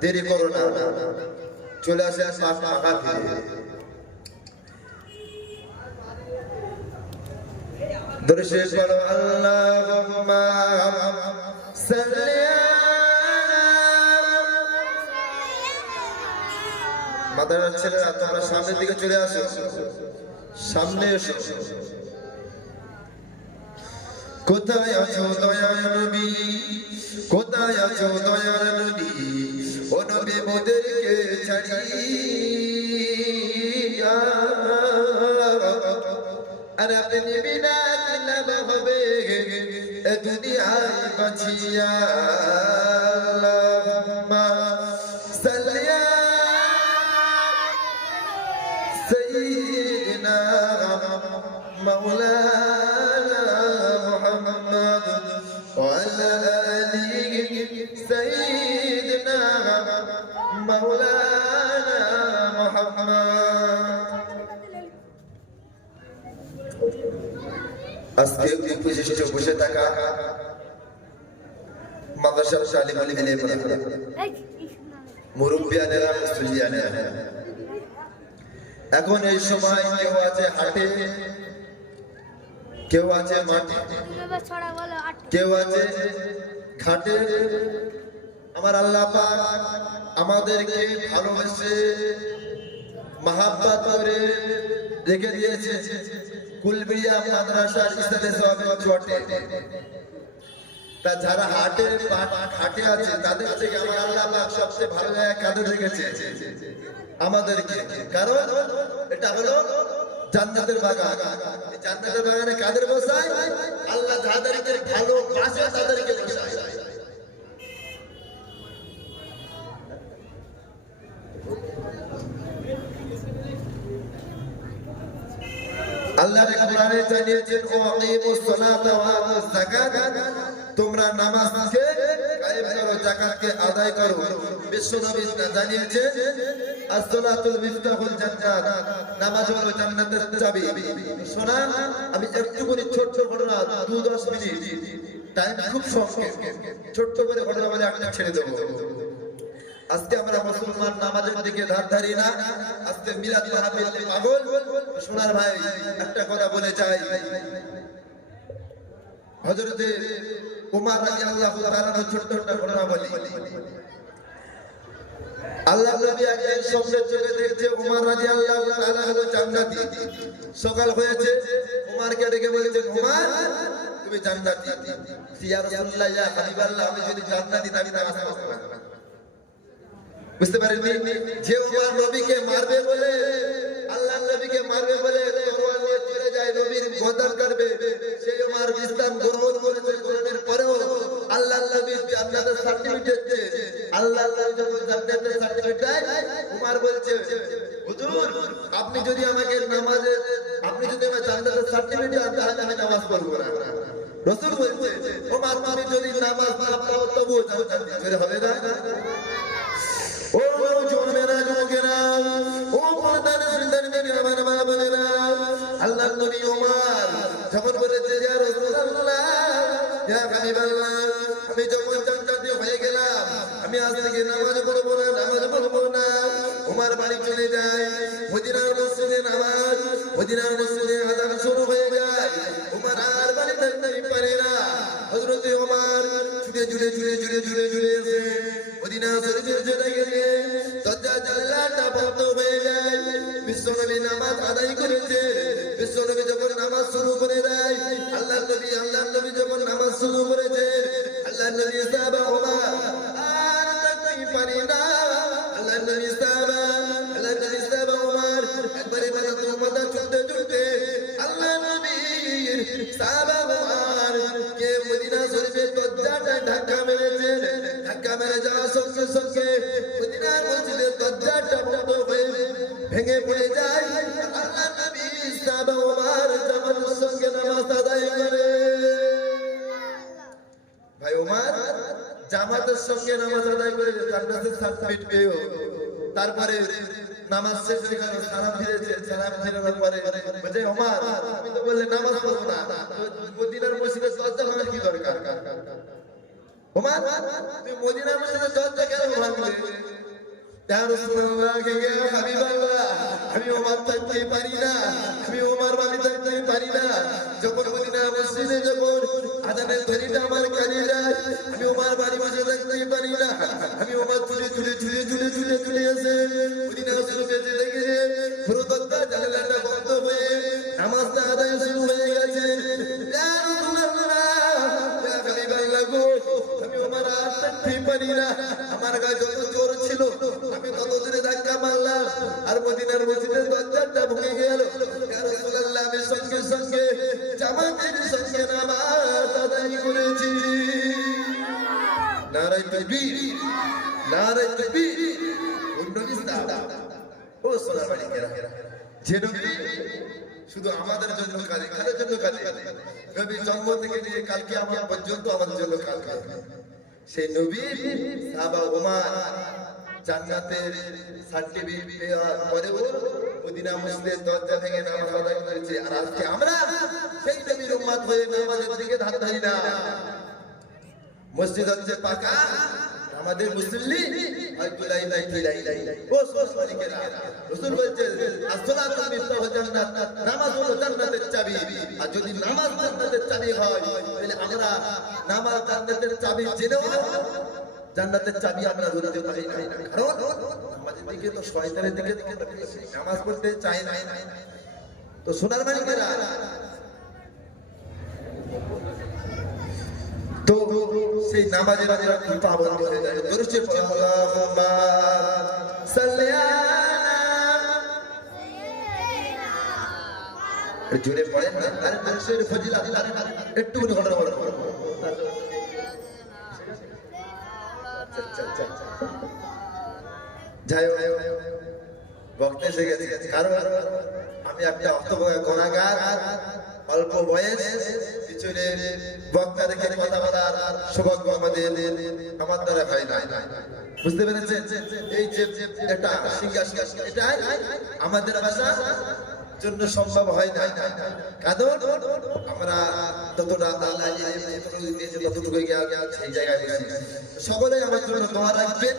দেরি করো না, চলে আসে পাখা ফিরে। দরুদ পড়ো আল্লাহুম্মা সাল্লি মাদার ছেলেরা তোমরা সামনের দিকে চলে আসো, সামনে এসো। কোথায় আছো দয়ার নবী, কোথায় আছো দয়ার নবী, ও নবী মোদেরকে ছাড়িয়া আর আপনি বিনা কি লাভ হবে এ দুনিয়ায় বাঁচিয়া। আল্লাহুম্মা সাল্লি সাইয়্যিদিনা মাওলানা মুহাম্মদ ওয়া আলা আলিহি সাইয়্যিদিনা মাওলানা মুহাম্মদ। আজকে উপবিষ্ট বসে থাকা মাদ্রাসার শালিম আলী মুরব্বিয়ানেরা, মুসলিয়ানেরা, এখন এই সময় কেউ আছে হাটে, কেউ আছে মাঠে, কেউ আছে ঘাটে। আমার আল্লাহ পাক আমাদেরকে ভালোবেসে মাহাব্বত করে রেখে দিয়েছে কুলবিয়া মাদ্রাসার ইসলামে সওয়াবের চটে। তা যারা হাটে আছে তাদের থেকে আমার আল্লাহ পাক সবচেয়ে ভালো জায়গা কাদের রেখেছে আমাদেরকে, কারণ এটা হলো জান্নাতের বাগান। এই জান্নাতের বাগানে কাদের বসায়? আল্লাহ যাদেরকে ভালোবাসে তাদেরকে বসায়। আল্লাহ কোরআনে জানিয়েছেন ও আকিমুস সালাতা ওয়া আতুজ যাকাত, তোমরা নামাজকে কায়েম করো, যাকাতকে আদায় করো। বিশ্বনবী জানিয়েছেন as-সালাতুল মিফতাহুল জান্নাত, নামাজ হলো জান্নাতের চাবি। শোনা, আমি একটুখানি ছোট্ট ঘটনা 2-10 মিনিট টাইম খুব সংক্ষেপ, ছোট্ট করে ঘটনা বলে একটা ছেড়ে দেব। আজকে আমরা মুসলমান নামাজের দিকে ধার ধারি না, আজকে মিলাদ মাহফিল পাগল। সোনার ভাই একটা কথা বলে যাই, হযরতে ওমর রাদিয়াল্লাহু তাআলা ছোট্ট একটা ঘটনা বলি। আল্লাহ নবী একদিন স্বপ্নের চোখে দেখছে ওমর রাদিয়াল্লাহু তাআলা হলো জান্নাতি। সকাল হয়েছে, ওমরকে ডেকে বলেছেন ওমর তুমি জান্নাতি। ইয়া রাসূলুল্লাহ ইয়া হাবিবাল্লাহ, আমি যদি জান্নাতি তাহলে নামাজ পড়ব না। বুঝতে পারেননি যে ওমর নবীকে মারবে বলে, আল্লাহর নবীকে মারবে বলে তরোয়ার নিয়ে চলে যায়, নবীর গর্দান কাটবে। সেই ওমর ইসলাম গ্রহণ করেছে, গ্রহণের পরেও আল্লাহর নবীর জান্নাতের সার্টিফিকেট দিয়েছে। আল্লাহর নবী যখন জান্নাতের সার্টিফিকেট দেয়, ওমর বলছে হুজুর আপনি যদি আমাকে নামাজে, আপনি যদি আমার জান্নাতের সার্টিফিকেট দেন তাহলে আমি নামাজ পড়ব না। রাসূল বলছে ওমর তুমি যদি নামাজ না পড়ো তবুও জান্নাত হবে না। ও জওয়ানেরা, যুবকেরা, ও পর্দার সুন্দরী আমার মা বোনেরা, আল্লাহর নবী ওমর যখন বলেছে ইয়া রাসূলুল্লাহ ইয়া হাবিবাল্লাহ, আমি যখন জান্নাতি হয়ে গেলাম, আমি আজ থেকে নামাজ পড়ব না, নামাজ পড়ব না। ওমর বাড়ি চলে যায়, মদিনার মসজিদে নামাজ, মদিনার মসজিদে আযান শুরু হয়ে যায়। ওমর আর বাড়ি থাকতে পারে না। হযরতে ওমর ছুটে ছুটে ছুটে ছুটে ছুটে ছুটে এসে মদিনা শরীফের জন্য গেলে দরজা জানলাটা বন্ধ হয়ে যায়। বিশ্বনবী নামাজ আদায় করেছে। বিশ্বনবী যখন নামাজ শুরু করে দেয়, আল্লাহর নবী যখন নামাজ শুরু করেছে, আল্লাহর নবী সাহাবা ওমর আর থাকতে পারে না। আল্লাহর নবী সাহাবা ওমর একবারে মাথা ছুটতে ছুটতে আল্লাহর নবীর সাহাবা ওমর কে মদিনা শরীফের দরজাটা ধাক্কা মেরেছে। ধাক্কা মেরে যাওয়ার সঙ্গে সঙ্গে মদিনার মসজিদের দরজাটা বন্ধ হয়ে ভেঙে পড়ে যায়। আল্লাহর নবী সাহাবা ওমর জামাতের সঙ্গে নামাজ আদায় করে। ভাই ওমর জামাতের সঙ্গে নামাজ আদায় করে জান্নাতের সার্টিফিকেট পেয়েও তারপরে নামাজ শেষ হয়ে গেল, সালাম ফিরেছে। সালাম ফেরানোর পরে বলছে ওমর তুমি তো বললে নামাজ পড়বো না, মদিনার মসজিদের দরজা ভাঙার কি দরকার? ওমর তুমি মদিনার মসজিদের দরজা কেন ভাঙলে? ইয়া রাসূলুল্লাহ ইয়া হাবিবাল্লাহ আমি ওমর থাকতে পারি না, আমি ওমর বাড়ি থাকতে পারি না। যখন মদিনা মসজিদে যখন আযানের ধ্বনিটা আমার কানে যায়, আমি ওমর বাড়ি বসে থাকতে পারি না। আমি ওমর চলে আসে মদিনা শরীফে দেখে পুরো দরজা জানালাটা বন্ধ হয়ে নামাজটা আদায় শুরু হয়ে গেছে। ইয়া রাসূলুল্লাহ ইয়া হাবিবাল্লাহ গো আমি ওমর আর থাকতে পারি না। আমার গায়ে যত জোর ছিল আমি তত দূরে ধাক্কা মারলাম আর মদিনার মসজিদের দরজাটা ভেঙে গেল। ইয়া রাসূলুল্লাহ আমি সঙ্গে সঙ্গে জামাতের সঙ্গে নামাজ আদায় করেছি। নারায়ে তাকবীর, নারায়ে তাকবীর। ও সোনার বাড়িরা, যে নবী শুধু আমাদের জন্য কাঁদে, কাদের জন্য কাঁদে? নবী জন্ম থেকে নিয়ে কালকে আমার পর্যন্ত আমাদের জন্য কাঁদে। সেই নবীর সাহাবা ওমর জান্নাতের সার্টিফিকেট পেয়ার পরেও মদিনা মসজিদের দরজা ভেঙে নামাজ আদায় করেছে। আর আজকে আমরা সেই নবীর উম্মত হয়ে নামাজের দিকে ধার ধারি না। মসজিদ হচ্ছে পাকা, আমাদের মুসল্লি হয়তো লাই ও সোনালিকেরা। রাসূল বলেছেন as-salatu মিফতাহুল জান্নাত, নামাজ হলো জান্নাতের চাবি। আর যদি নামাজ জান্নাতের চাবি হয় তাহলে আমরা নামাজ জান্নাতের চাবি জেনেও জান্নাতের চাবি আমরা ধরতে পারি না। কারণ আমাদের দিকে তো শয়তানের দিকে নামাজ পড়তে চায় না। তো সোনার মালিকেরা, তো সেই নামাজের আগে পাবন্দ হয়ে যায়। দরুদে পড়ো আল্লাহুম্মা সাল্লি আলা, জোরে পড়েন না, তার দরুদের ফজিলত একটু ঘটনা বলো। যাই বক্তা এসে গেছে, কারণ আমি একটা অর্থবহ গুনাহগার, অল্প বয়স, পিছনে বক্তা রেখে কথা বলার সৌভাগ্য আমার দ্বারা হয় না। বুঝতে পেরেছেন? এই যে এটা সিংহাসন, এটাই আমাদের ভাষা জন্য সম্ভব হয় না। কারণ আমরা ততটা আল্লাহ দিয়েছে ততটুকু সেই জায়গায় বসি। সকলে আমার জন্য দোয়া রাখবেন।